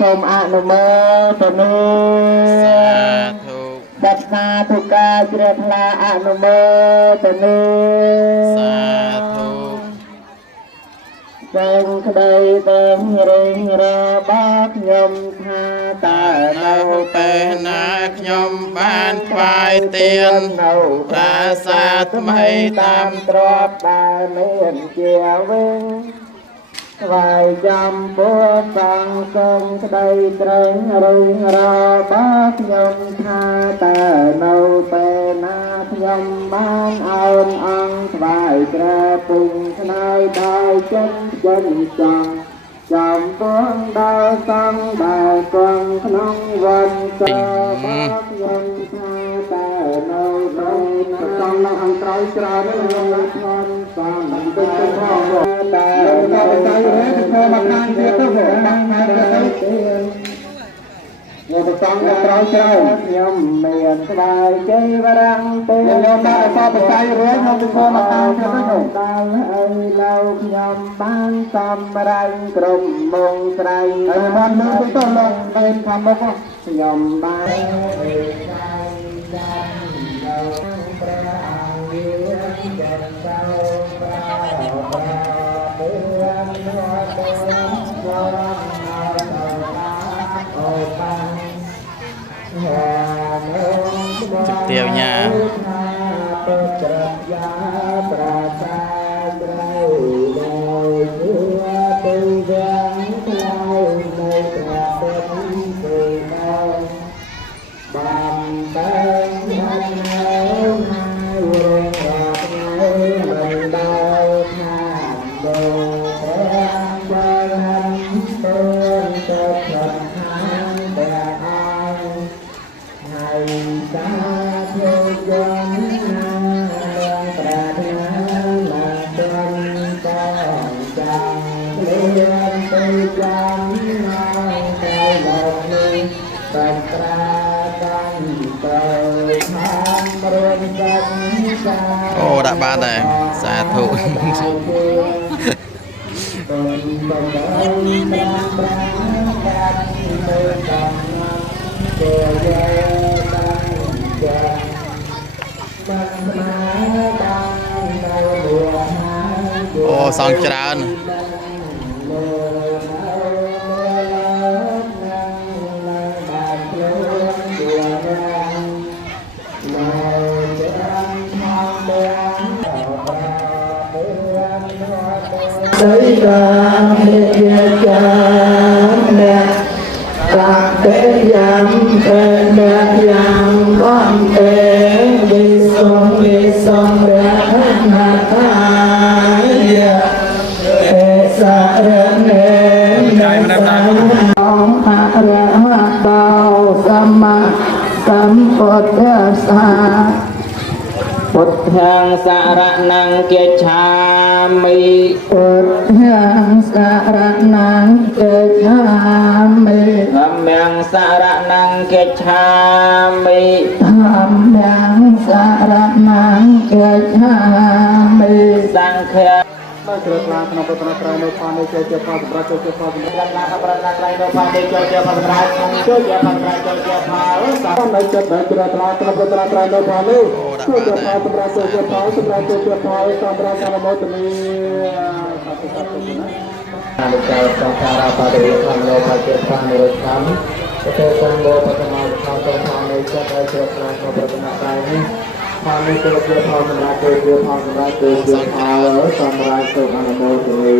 សូមអនុមោទនាសាធុសាសនាទុការជ្រះថ្លាអនុមោទនាសាធុទាំងក្តីទាំងរៀងរបស់ខ្ញុំថាតើនៅពេលណាខ្ញុំបានថ្វាយទៀននៅប្រាសាទថ្មីតាមទ្របដែលមានជាវិញថ្វាយចំពោះសង្ឃសូមក្តីត្រេងរៀងរបស់ខ្ញុំថាតើនៅពេលណាខ្ញុំបានអោនអង្គថ្វាយក្រែពុំឆ្លើយដោយចិត្តចិនចង់ចំពោះដល់សង្ឃដែលគង់ក្នុងវត្តរបស់ខ្ញុំថាតើនៅពេលណាសំឡងអង្គក្រោយច្រើនខ្ញុំធន់សំឡងទៅផងតែនៅតែរៀនធ្វើមកខាងទៀតទៅបងខាងទៀតមកទៅសំក្រោយច្រើនខ្ញុំមានស្បែកជ័យវរៈទេខ្ញុំបានសពកាយរៀនខ្ញុំទៅធ្វើមកខាងទៀតទៅដល់ហើយលោកខ្ញុំបានសម្រេចក្រុមមងស្រ័យហើយបានលើកទៅលោកបានខាងមុខខ្ញុំបានព្រះអង្គយើងចិត្តសោប្រាtrực tiếp nha ô đã ba này xả thụ ô xong trơn tới ra địa cha nè các tế giam tế đẹp giam con tế đi sông đẹp nà thái hệ xa rên nền ông hạ ra hoa bao sama sam phật sa Phật hàng xa ra năng kê cha mi Phật hàng xa ra năng kê cha mi Tham yang xa ra năng kê cha mi Tham yang xa ra năng kê cha mi Sang khe Hãy subscribe cho kênh Ghiền Mì Gõ để không bỏ lỡ những video hấp dẫn